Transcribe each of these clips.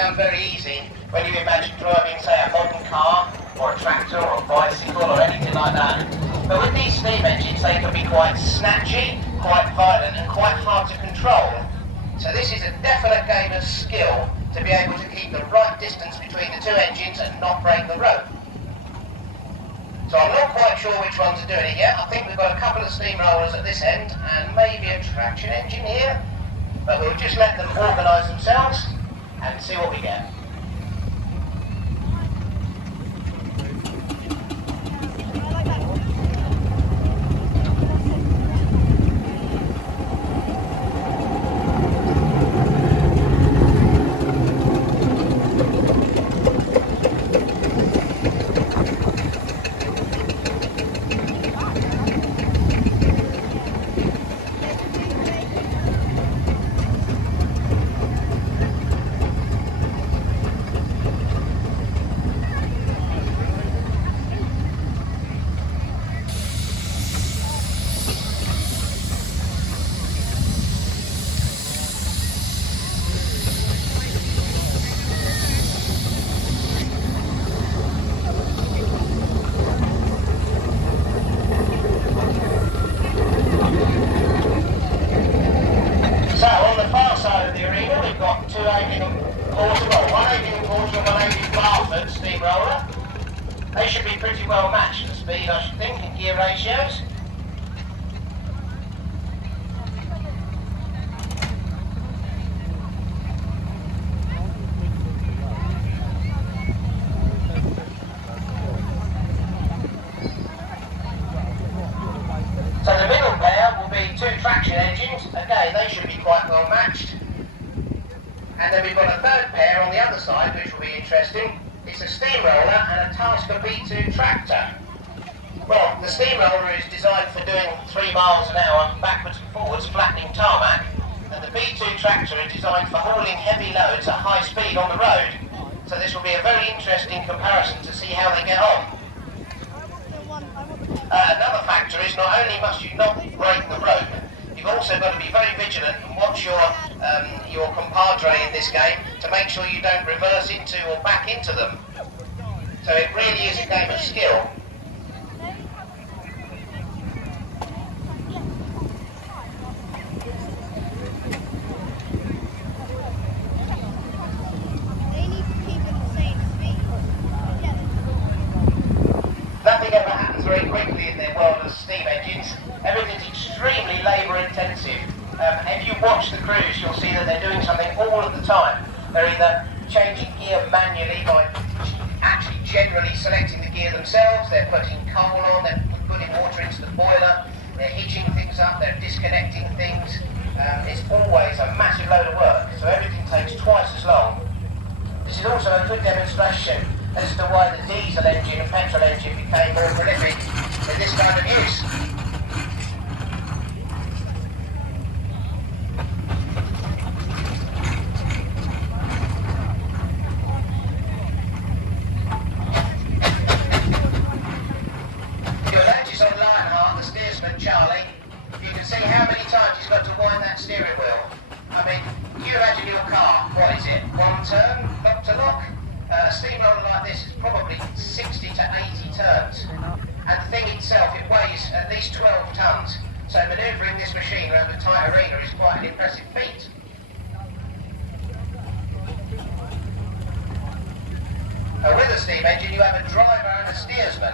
Sounds very easy when you imagine driving, say, a modern car or a tractor or a bicycle or anything like that. But with these steam engines, they can be quite snatchy, quite violent and quite hard to control. So this is a definite game of skill to be able to keep the right distance between the two engines and not break the rope. So I'm not quite sure which ones are doing it yet. I think we've got a couple of steamrollers at this end and maybe a traction engine here. But we'll just let them organise themselves and see what we get. They should be pretty well matched for speed, I should think, in gear ratios. So the middle pair will be two traction engines. Again, they should be quite well matched. And then we've got a third pair on the other side, which will be interesting. It's a steamroller and a Tasker B2 tractor. Well, the steamroller is designed for doing 3 miles an hour backwards and forwards, flattening tarmac, and the B2 tractor is designed for hauling heavy loads at high speed on the road. So this will be a very interesting comparison to see how they get on. Another factor is not only must you not break the rope, you've also got to be very vigilant and watch your compadre in this game to make sure you don't reverse into or back into them. So it really is a game of skill. Nothing ever happens very quickly in the world of steam engines. Everything's extremely labour intensive. If you watch the crews, you'll see that they're doing something all of the time. They're either changing gear manually by actually generally selecting the gear themselves, they're putting coal on, they're putting water into the boiler, they're hitching things up, they're disconnecting things. It's always a massive load of work, so everything takes twice as long. This is also a good demonstration as to why the diesel engine and petrol engine became more prolific in this kind of use. Charlie, you can see how many times he's got to wind that steering wheel. I mean, you imagine your car, what is it, one turn, lock to lock? A steamroller like this is probably 60 to 80 turns. And the thing itself, it weighs at least 12 tons. So manoeuvring this machine around a tight arena is quite an impressive feat. With a steam engine, you have a driver and a steersman.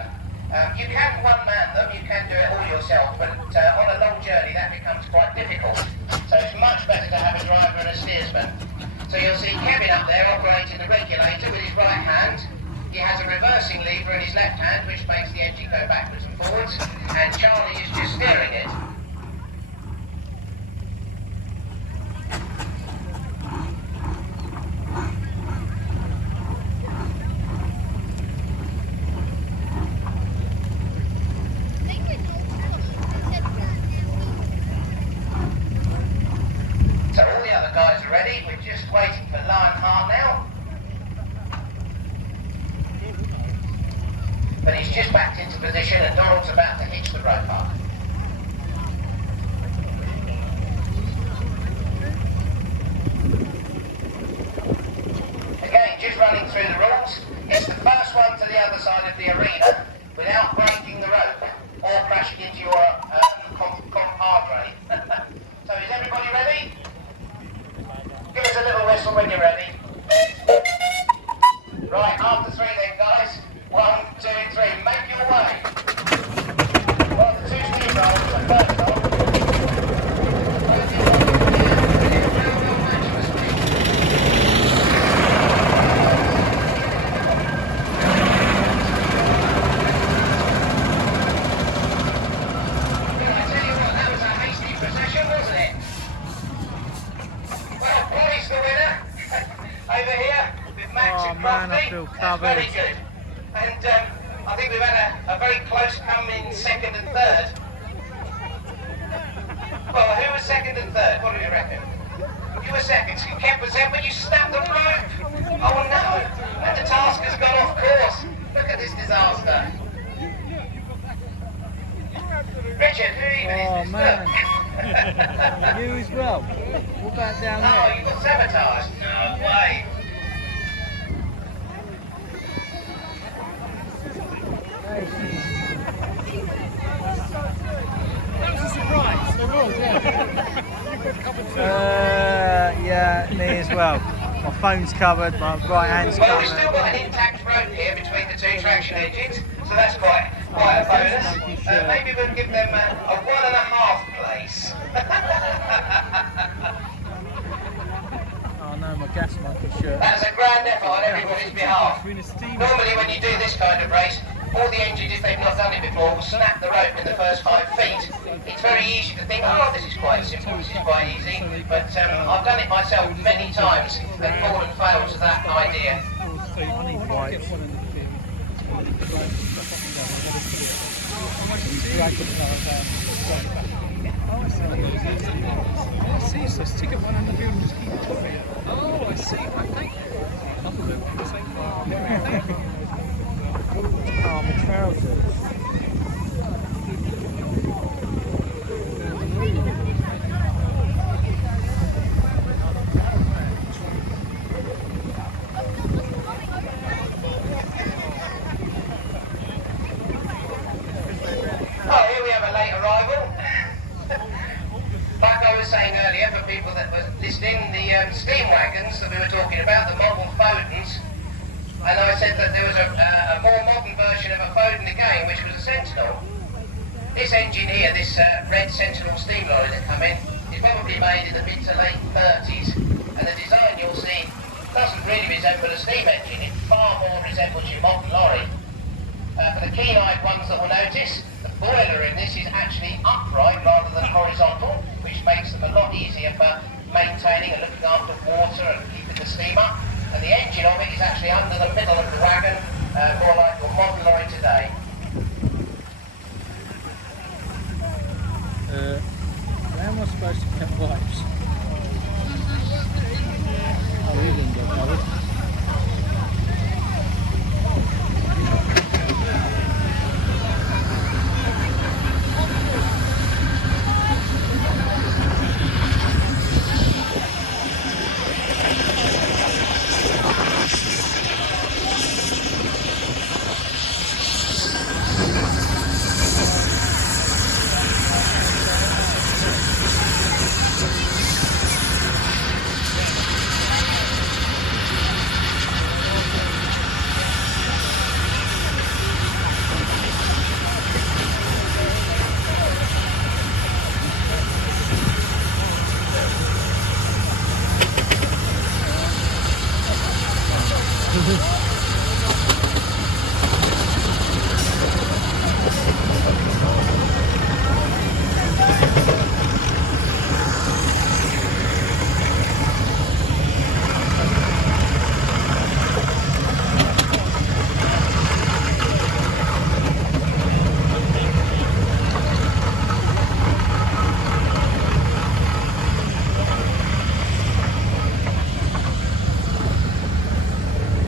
You can one-man them, you can do it all yourself, but on a long journey that becomes quite difficult. So it's much better to have a driver and a steersman. So you'll see Kevin up there operating the regulator with his right hand. He has a reversing lever in his left hand, which makes the engine go backwards and forwards, and Charlie is just steering it. So all the other guys are ready, we're just waiting for Lionheart now. But he's just backed into position and Donald's about to hitch the rope up. with Max Oh and man, I Crofty. feel That's covered. very good. And I think we've had a very close come in second and third. Well, who was second and third? What do you reckon? You were second. Kev was there, but you snapped the rope. Oh no! And the task has gone off course. Look at this disaster. Richard, who even is Oh this? man. Look. You as well. What about down Oh, there? you got sabotaged? No way. That was a surprise. It was, yeah. Yeah, me as well. My phone's covered, my right hand's Well, we've still covered. got an intact rope here between the two traction engines, so that's quite a bonus. Maybe we'll give them a 1.5 place. Oh no, my gas monkey shirt. That's a grand effort on everybody's behalf. Normally when you do this kind of race, all the engines, if they've not done it before, will snap the rope in the first 5 feet. It's very easy to think, oh, this is quite simple, this is quite easy. But I've done it myself many times and fallen foul to that idea. I see, so stick it one on the wheel and just keep it going. Oh, I see. Okay. Oh, my trousers. Oh, here we have a late arrival. Like I was saying earlier, for people that were listening, the steam wagons that we were talking about, the model Fodens, and I said that there was a more modern version of a Foden again, which was a Sentinel. This engine here, this red Sentinel steam lorry that come in, is probably made in the mid to late 30s, and the design you'll see doesn't really resemble a steam engine, it far more resembles your modern lorry. For the keen-eyed ones that will notice, the boiler in this is actually upright rather than horizontal, which makes them a lot easier for maintaining and looking after water and keeping the steam up. And the engine of it is actually under the middle of the wagon, more like your modern lorry today. Where am I supposed to get wipes? Oh, we didn't get covered.